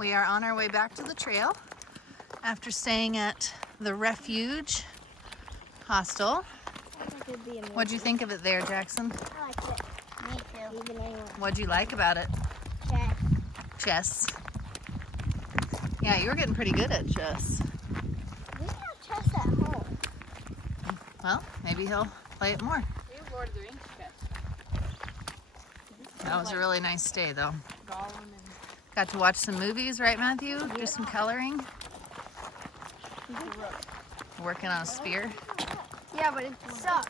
We are on our way back to the trail after staying at the Refuge hostel. What'd you think of it there, Jackson? I liked it. Me too. Even anyone. What'd you like about it? Chess. Chess. Yeah, you were getting pretty good at chess. We have chess at home. Well, maybe he'll play it more. We have Lord of the Rings chess. That was a really nice stay, though. Gollum and Got to watch some movies, right, Matthew? Do some coloring. Working on a spear. Yeah, but it sucks.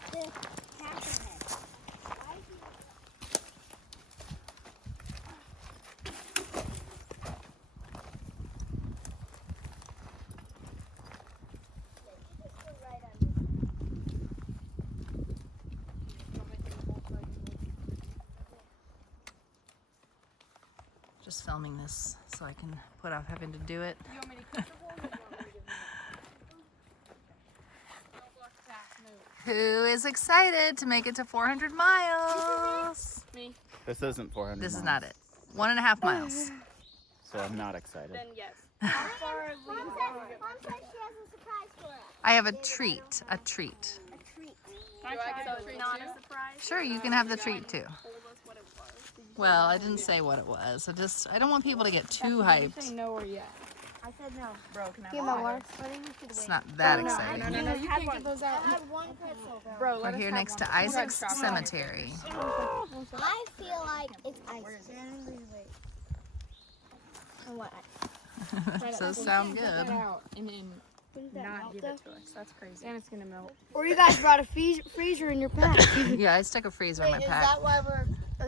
Just filming this so I can put off having to do it. You want me to cook the hole or you want me to give Don't block the path, move. Who is excited to make it to 400 miles? Me. This isn't 400 This is miles, not it. 1.5 miles. so I'm not excited. Then yes. Mom said she has a surprise for us. I have a treat. A treat. A treat. Do I get the treat not too? a surprise. Sure, you can have the treat too. Told us what it was. Well, I didn't say what it was. I don't want people to get too hyped. No or yes. I said no. Bro, can I Give have my water? water. I think we should It's wait. not that No, exciting. no, you can't get those I out. had one pretzel. Bro, We're let us here have next one. to Isaac's Cemetery. I feel like it's ice cream. And what? Those sound Get that good. out and then not give it to us. That's crazy. And it's gonna melt. Or you guys brought a freezer in your pack. Yeah, I stuck a freezer in my pack. Is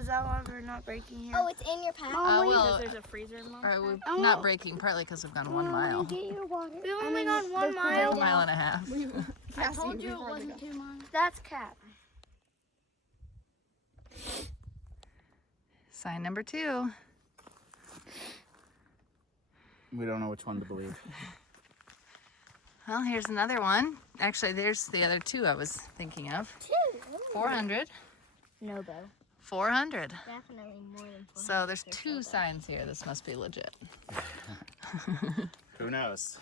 that why we're not breaking here? Oh, it's in your pack. Well, There's a freezer in mom. we're not breaking partly because we've gone 1 mile. Get your water. We've only gone 1 1.5 mile. miles. I told you it wasn't 2 miles. That's Cap. Sign number 2. We don't know which one to believe. Well, here's another one. Actually, there's the other 2 I was thinking of. 400. No, Bo. 400. Definitely more than 400. So there's 2 signs here. This must be legit. Who knows?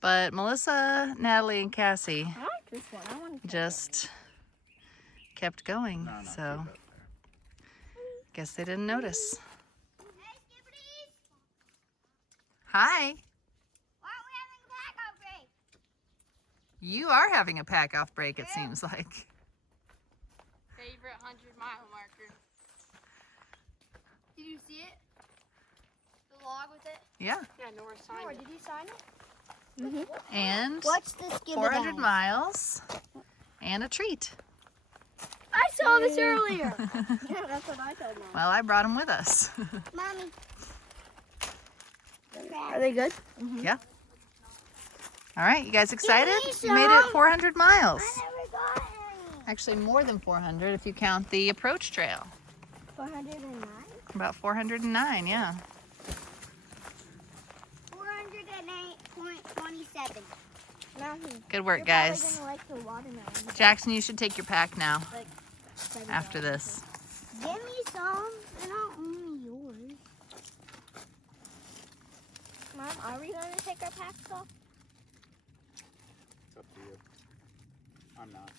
But Melissa, Natalie, and Cassie I like this one. I want to just kept going. No, So keep it there. guess they didn't notice. Hey, Skippities! Hi. Why are we having a pack-out break? You are having a pack-off break, it seems like. favorite 100-mile marker. Did you see it? The log with it? Yeah. Yeah, Nora signed Or it. did you sign it? And What's the Skibidi? 400 miles and a treat. I saw this earlier. Yeah, that's what I told Mom. Well, I brought them with us. Mommy. Are they good? Yeah. All right, you guys excited? me You made it some. 400 miles. I never got any. Actually, more than 400 if you count the approach trail. 409? About 409, yeah. 408.27. Mommy. Good work, You're guys. probably gonna like the watermelon. Jackson, you should take your pack now Like, after this. Give me some. They're not only yours. Mom, are we going to take our packs off? It's up to you. I'm not.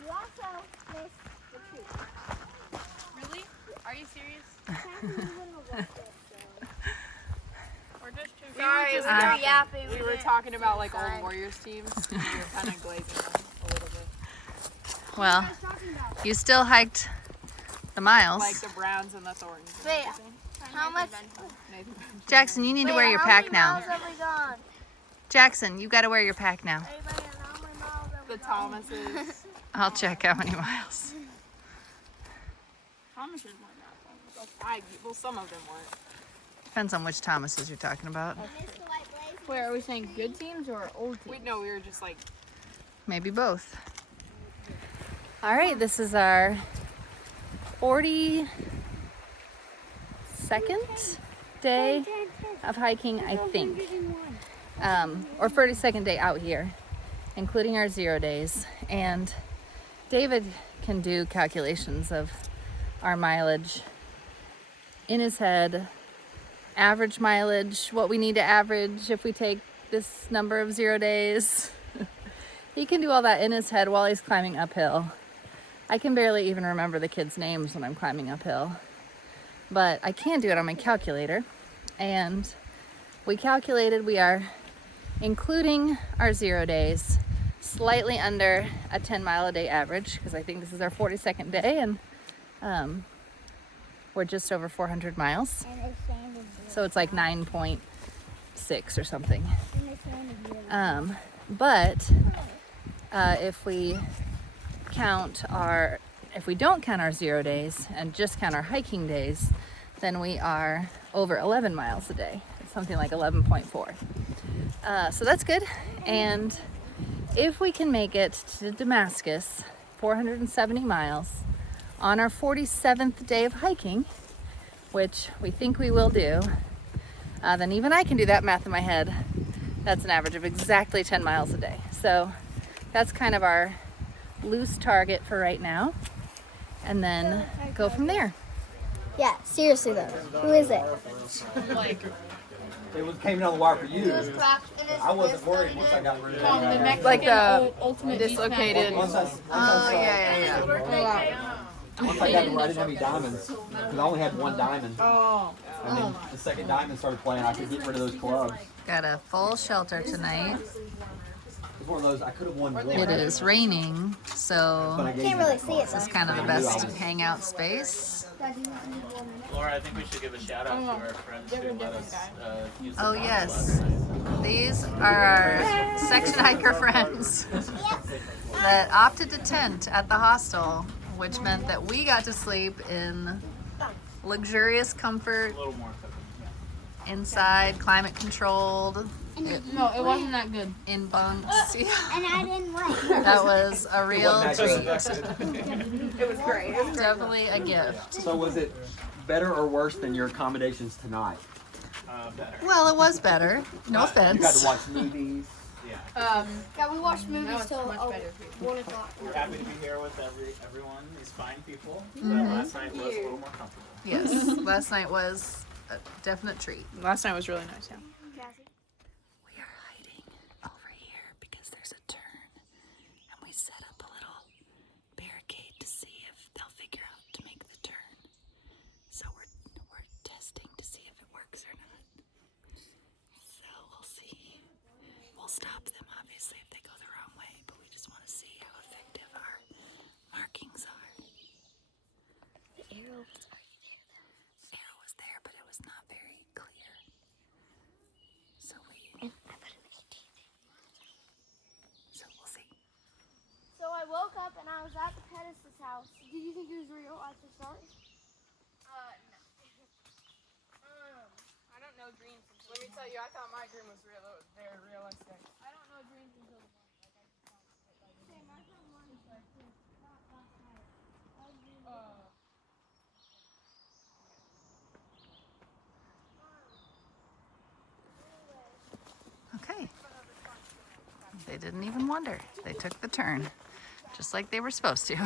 You also missed the treat. Really? Are you serious? Cassie's gonna watch it, so. We're just too Sorry, we were we were just yapping. We were talking about like old Warriors teams. We were kind of glazing them a little bit. Well, you still hiked the miles. Like the Browns and the Thorntons. Wait, how much? Nathan Jackson, you need to wear your pack now. How many miles have we gone? Jackson, you got to wear your pack now. Anybody know how many miles have we The gone? Thomases. I'll check how many miles. Thomases weren't that long. Well, some of them weren't. Depends on which Thomases you're talking about. Missed the white blaze. Wait, are we saying good teams or old teams? We were just like Maybe both. All right, this is our 42nd day of hiking, I think. Or 42nd day out here, including our 0 days. And David can do calculations of our mileage in his head average mileage, what we need to average if we take this number of 0 days. He can do all that in his head while he's climbing uphill. I can barely even remember the kids' names when I'm climbing uphill, but I can do it on my calculator. And we calculated we are, including our 0 days, slightly under a 10-mile-a-day average, because I think this is our 42nd day, and we're just over 400 miles. So it's like 9.6 or something. But if we don't count our 0 days and just count our hiking days, then we are over 11 miles a day. It's something like 11.4. So that's good. And if we can make it to Damascus, 470 miles, on our 47th day of hiking, which we think we will do, then even I can do that math in my head. That's an average of exactly 10 miles a day. So that's kind of our loose target for right now, and then go from there. Yeah, seriously though. Who is it? It came down the wire for you. I wasn't worried once I got rid of it. Like the dislocated. Once I got to where I didn't have any diamonds, because I only had one diamond. And then the second diamond started playing, I could get rid of those clubs. Got a full shelter tonight. It's one of those, I could have won one. It is raining, But so I gave Can't you- really see it this is though. kind of the best hangout space. Laura, I think we should give a shout out to our friends who let us use the Oh box yes, last night. these are our section hiker friends that opted to tent at the hostel, which meant that we got to sleep in luxurious comfort A little more cooking. Yeah. inside, climate controlled, No, it wasn't that good. in bunks. Yeah, And I didn't win. that was a real wasn't treat. that It was great. It was great. Definitely a gift. So was it better or worse than your accommodations tonight? Better. Well, it was better. No You got offense. to watch movies. Yeah. Yeah, we watched movies it's till much better. 1 o'clock. We're happy to be here with everyone, these fine people. Last night was a little more comfortable. Yes, last night was a definite treat. Last night was really nice, yeah. We are hiding over here because there's a turn, and we set up a little barricade to see if they'll figure out to make the turn. So we're testing to see if it works or not. So we'll see. We'll stop them obviously if they go the wrong way, but we just want to see how effective our markings are. The arrow was already there though. The arrow was there, but it was not very clear. So And I put an 18. so we'll see. So I woke up and I was at the Pettis' house. Did you think it was real at the start? No. I don't know dreams. Let me tell you, I thought my dream was very realistic. I don't know dreams until the morning. Like I just don't Same, I thought mine was like this. Not last night. I was dreaming. Okay. They didn't even wonder. They took the turn, just like they were supposed to.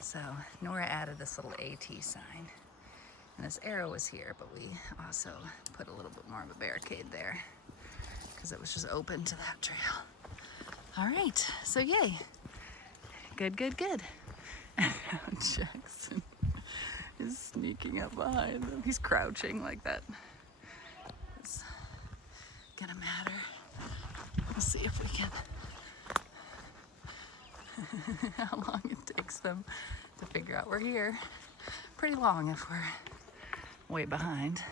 So Nora added this little AT sign, and this arrow was here, but we also put a little bit more of a barricade there because it was just open to that trail. All right, so yay. Good, good, good. And now Jackson is sneaking up behind them. He's crouching like that. It's gonna matter. We'll see if we can. How long it takes them to figure out we're here. Pretty long if we're way behind.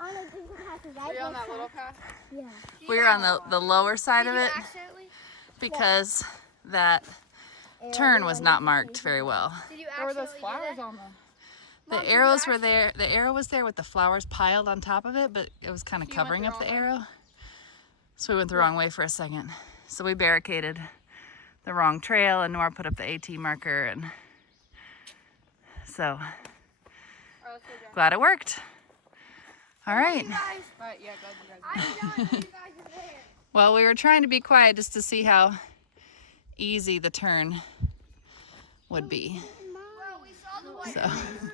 On a different path as I Were you on was. that little path? Yeah. We're on the lower side of it. Accidentally? because that turn was not marked very well. Did you There were actually those flowers do on the. The arrows were there. The arrow was there with the flowers piled on top of it, but it was kind of So you went covering the up the wrong way? arrow. So we went the wrong way for a second. So we barricaded the wrong trail, and Nora put up the AT marker, and so glad it worked. All right. But yeah, glad you guys. I did not know you guys were there. Well, we were trying to be quiet just to see how easy the turn would be. Well, we saw the white So,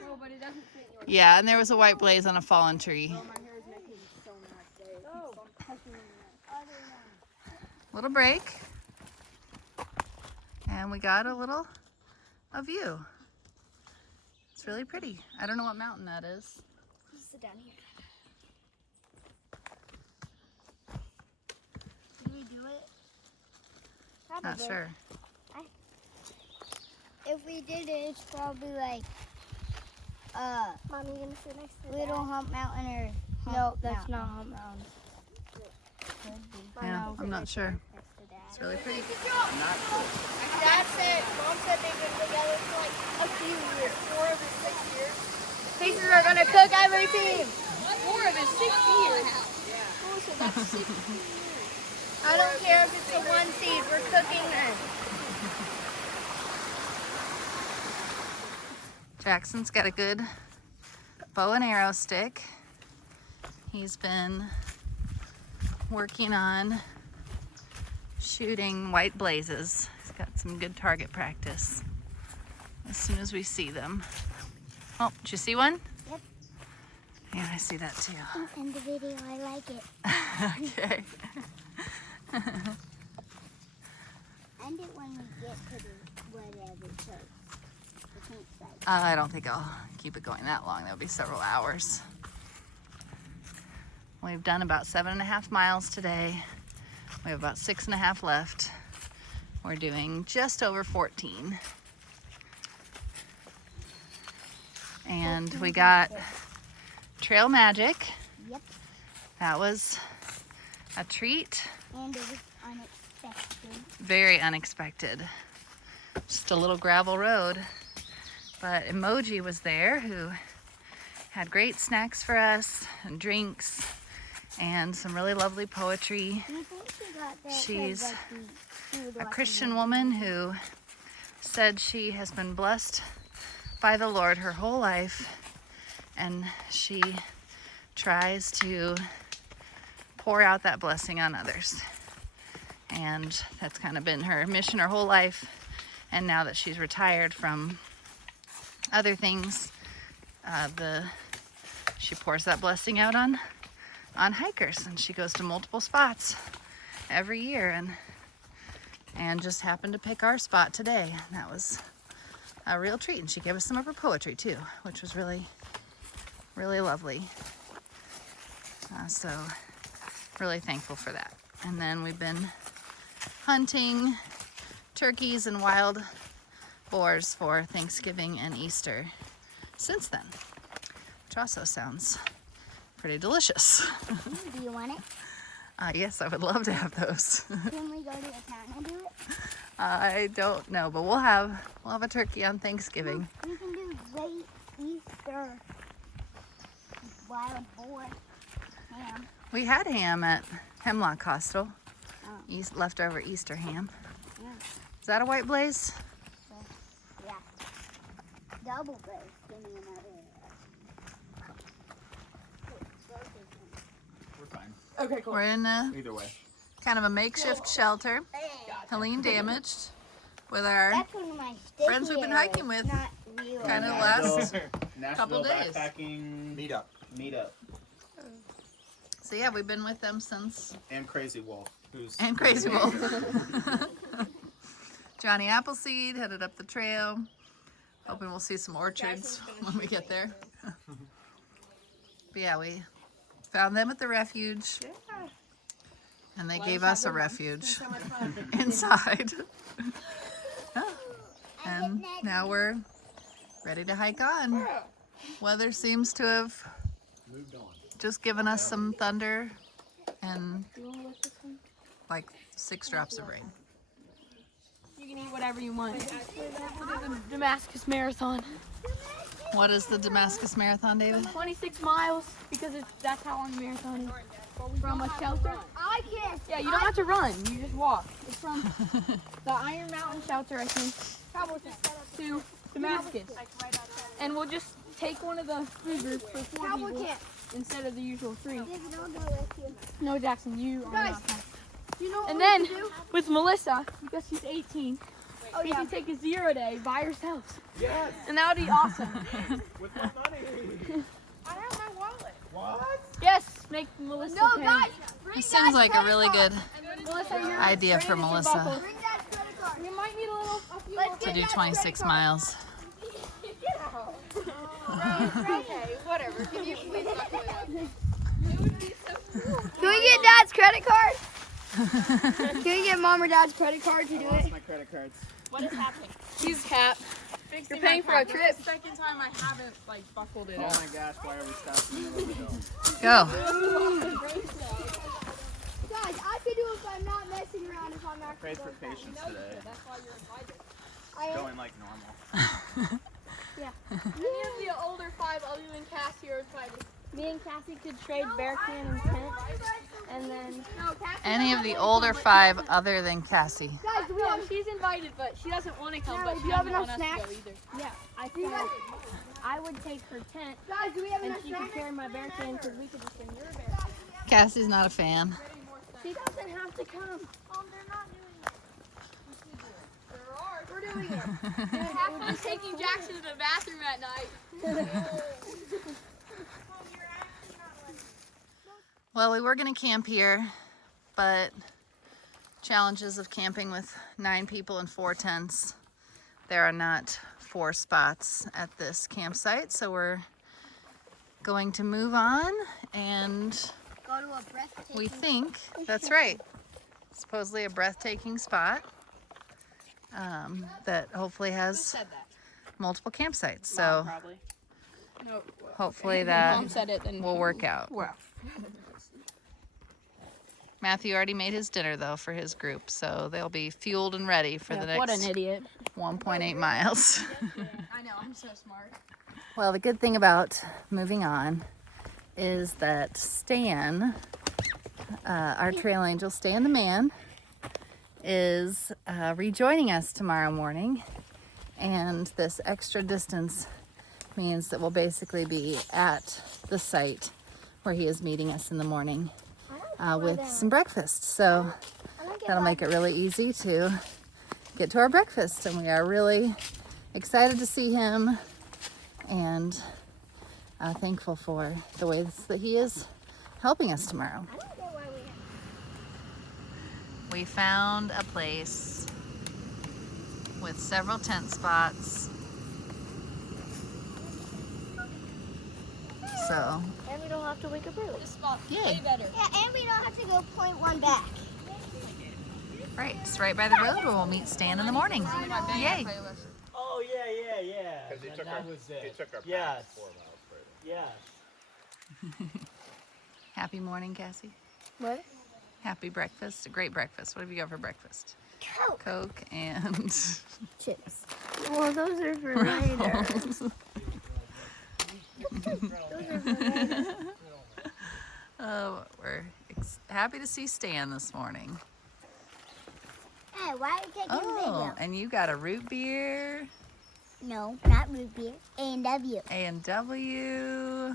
No, but it doesn't fit yours. yeah, and there was a white blaze on a fallen tree. My hair is making so much day. Oh. Little break. And we got a view. It's really pretty. I don't know what mountain that is. Just sit down here. Did we do it? Not sure. If we did it, it's probably like Mom, you gonna sit next to Little Hump Mountain or No, that's not Hump Mountain. Yeah, I'm not sure. It's really pretty. Dad said, Mom said they've been together for like a few years. 4 of his 6 years. Pacers are gonna cook every team. 4 of his 6 years. Oh, so that's 6 years. I don't care if it's a 1 seed. We're cooking then. Jackson's got a good bow and arrow stick. He's been working on shooting white blazes. He's got some good target practice as soon as we see them. Oh, did you see one? Yep. Yeah, I see that too. in the video. I like it. Okay. End it when we get to the whatever church. The campsite. I don't think I'll keep it going that long. That'll be several hours. We've done about 7.5 miles today. We have about 6.5 left. We're doing just over 14. And we got Trail Magic. Yep. That was a treat. And it was unexpected. Very unexpected. Just a little gravel road. But Emoji was there, who had great snacks for us and drinks and some really lovely poetry. Do you think she got that? 'cause, She's like, she was A watching Christian the- woman who said she has been blessed by the Lord her whole life, and she tries to pour out that blessing on others. And that's kind of been her mission her whole life. And now that she's retired from other things, she pours that blessing out on hikers, and she goes to multiple spots every year, and just happened to pick our spot today. That was a real treat, and she gave us some of her poetry too, which was really, really lovely. So really thankful for that. And then we've been hunting turkeys and wild boars for Thanksgiving and Easter since then, which also sounds pretty delicious. Do you want it? Yes, I would love to have those. Can we go to the town and do it? I don't know, but we'll have a turkey on Thanksgiving. We can do late Easter wild boar ham. We had ham at Hemlock Hostel. Oh. Leftover Easter ham. Yeah. Is that a white blaze? Yeah. Double blaze. Give me another. We're fine. Okay, cool. We're in a Either way. kind of a makeshift shelter. Helene damaged with our That's one of my friends we've been hiking with. Not real. Kind of Nashville- last. Nashville couple days. backpacking Meetup. So yeah, we've been with them since. and Crazy Wolf, who's And Crazy Wolf. Johnny Appleseed headed up the trail. Hoping we'll see some orchards when we get there. But yeah, we found them at the refuge. And they gave us a refuge inside. And now we're ready to hike on. Weather seems to have just given us some thunder and like 6 drops of rain. You can eat whatever you want. We'll do the Damascus Marathon. What is the Damascus Marathon, David? 26 miles because that's how long the marathon is. From a shelter. I can't. Yeah, you don't have to run. You just walk. It's from the Iron Mountain shelter, I think, to Damascus. And we'll just take one of the cruisers for 4 people instead of the usual 3. No, Jackson, you are not. You know And then with Melissa, because she's 18, we can take a 0 day by herself. Yes. And that would be awesome. With my money. I have my wallet. What? Yes, make Melissa No, pay. guys. This seems like a really good Melissa, you're idea for Melissa Bring that credit card. We might need a few Let's to get do that 26 credit miles. Okay, whatever. Can you please not do that? Can we get Dad's credit card? Can we get Mom or Dad's credit card to do it? My credit cards. What is happening? She's cap. Fixing You're paying my for a car. trip. That's the second time I haven't like buckled it Oh up. my gosh, why are we stopping in the middle of the hill? Go. Guys, I can do it if I'm not messing around. If I'm actually Praise for going fast. patience today. I am. Going like normal. Any of the older 5 other than Cassie are invited. Me and Cassie could trade bear can and tent. And then Any of the older 5 other than Cassie. Guys, do we have? she's invited, but she doesn't want to come. Natalie, But do she you have doesn't want enough us to snacks? go either. Yeah, I would take her tent, Guys, do we have and enough she could snacks? carry my bear can because we could just bring your bear can. Cassie's not a fan. She doesn't have to come. They're not doing it. We're doing it. We're just taking Jackson to the bathroom at night. Well, we were going to camp here, but challenges of camping with 9 people and 4 tents. There are not 4 spots at this campsite, so we're going to move on, and Go to a breathtaking. we think, that's right, supposedly a breathtaking spot that hopefully has multiple campsites, so Probably. No, hopefully Mom that said it, then will work out. Well. Matthew already made his dinner though for his group, so they'll be fueled and ready for the what an next idiot. 1.8 miles. I know, I'm so smart. Well, the good thing about moving on is that Stan, our trail angel, Stan the man, is rejoining us tomorrow morning, and this extra distance means that we'll basically be at the site where he is meeting us in the morning with some breakfast. So that'll make it really easy to get to our breakfast, and we are really excited to see him and thankful for the ways that he is helping us tomorrow. We found a place with several tent spots. So, And we don't have to wake up early. This spot's Yay. way better. Yeah, and we don't have to go 0.1 back. right, it's right by the road where we'll meet Stan in the morning. Yay. Oh yeah. Because he took That our, was it. he took our Yes. path 4 miles further. Yes. Happy morning, Cassie. What? Happy breakfast. A great breakfast. What have you got for breakfast? Coke. Coke and Chips. Well, those are for later. Oh, we're happy to see Stan this morning. Hey, why are you taking a Oh, video? and you got a root beer, No, not root beer. A&W. A&W,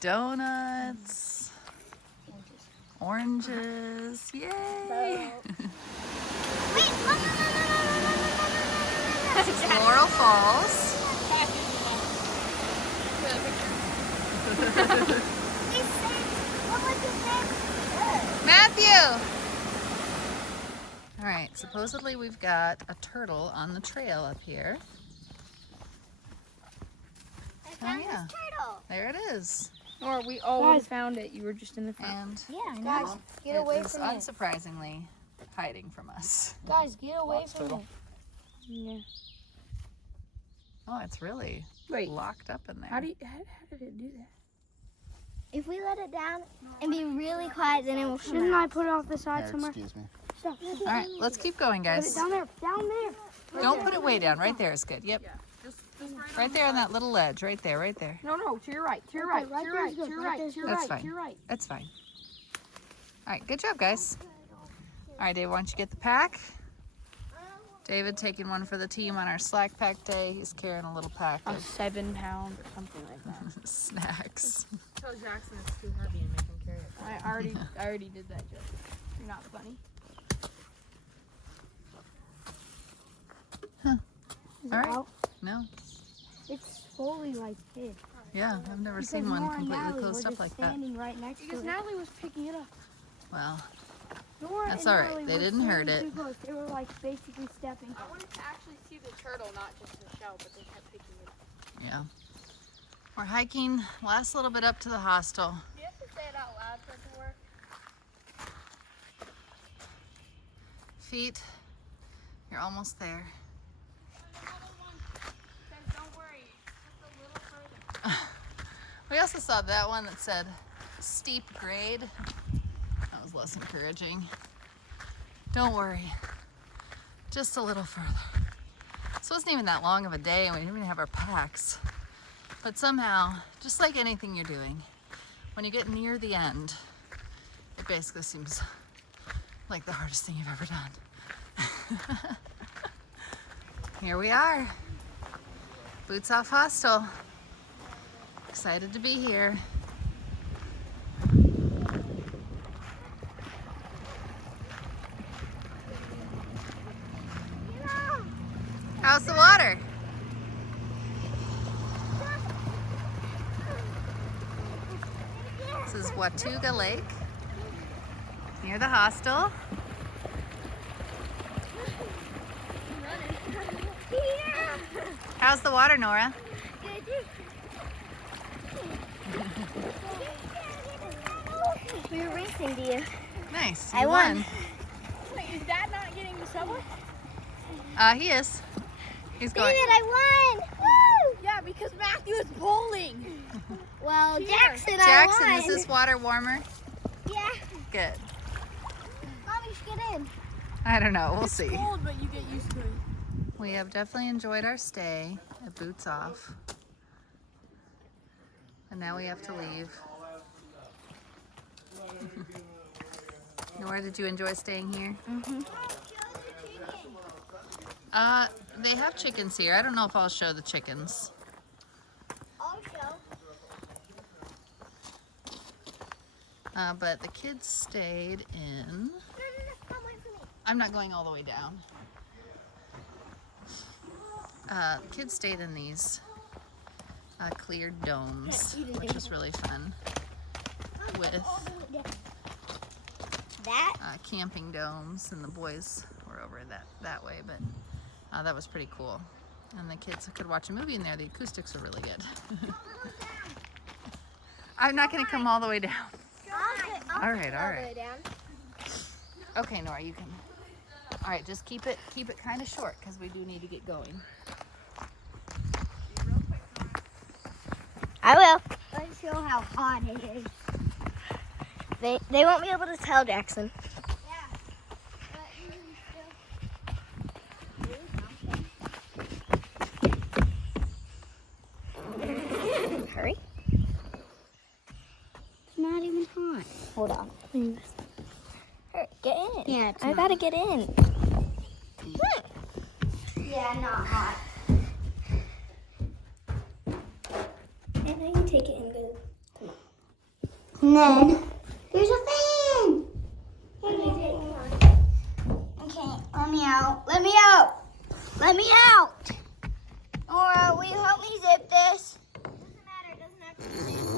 donuts, oranges. Yay! Wait, Laurel Falls. what was his name? Matthew! All right, supposedly we've got a turtle on the trail up here. I found yeah. this turtle. There it is. Or we all found it. You were just in the front. And Yeah, I know. Guys, get away it is from it. unsurprisingly hiding from us. Guys, get away from turtle. it. Yeah. Oh, it's really Wait. locked up in there. How did it do that? If we let it down and be really quiet, then it will come Shouldn't out. I put it off the side There, somewhere? excuse me. Stop. All right, let's keep going, Put it guys. down there. Don't put it way down. Right there is good. Yep. Right there on that little ledge. Right there, right there. No, to your right, to your Okay, right, right to your there's right, to good, your right right, there's to your good. That's right, fine. to your right. That's fine. All right, good job, guys. All right, Dave, why don't you get the pack? David taking one for the team on our slack pack day. He's carrying a little pack A of 7 pound or something like that. snacks. Tell Jackson it's too heavy and make him carry it. I already did that joke. You're not funny. All right. No. It's fully like this. Yeah, I've never seen Because one Nora and completely Natalie closed were up just like that. standing right next Because to it. Natalie was picking it up. Well, Nora That's and all right. Natalie They were didn't hurt standing it. too close. They were like basically stepping. I wanted to actually see the turtle, not just the shell, but they kept picking it up. yeah. We're hiking last little bit up to the hostel. Do you have to say it out loud for it to work? Feet, you're almost there. We also saw that one that said steep grade. That was less encouraging. Don't worry, just a little further. This wasn't even that long of a day and we didn't even have our packs. But somehow, just like anything you're doing, when you get near the end, it basically seems like the hardest thing you've ever done. Here we are, Boots Off Hostel. Excited to be here. How's the water? This is Watuga Lake, near the hostel. How's the water, Nora? We were racing, dear. Nice. I you won. Wait, is Dad not getting the subway? He is. He's going. David, I won! Woo! Yeah, because Matthew is bowling. Well, Jackson, Jackson, I won. is this water warmer? Yeah. Good. Mom, you should get in. I don't know. We'll see. Cold, but you get used to it. We have definitely enjoyed our stay at Boots Off. And now we have to leave. Nora, did you enjoy staying here? Mm-hmm. They have chickens here. I don't know if I'll show the chickens. I'll show. But the kids stayed in... No, come wait for me. I'm not going all the way down. Kids stayed in these cleared domes, which is really fun. With That? camping domes, and the boys were over that way, but that was pretty cool. And the kids could watch a movie in there. The acoustics are really good. I'm not going to come all the way down. All right. Okay, Nora, you can. All right, just keep it kind of short because we do need to get going. I will. Let's show how hot it is. They won't be able to tell, Jackson. Hurry. It's not even hot. Hold on. Hurry, get in. Yeah, I gotta get in. Yeah, not hot. And I can take it and go. And then there's a fan. Okay, let me out. Let me out. Let me out. Nora, will you help me zip this? Doesn't matter. It doesn't have to be zipped.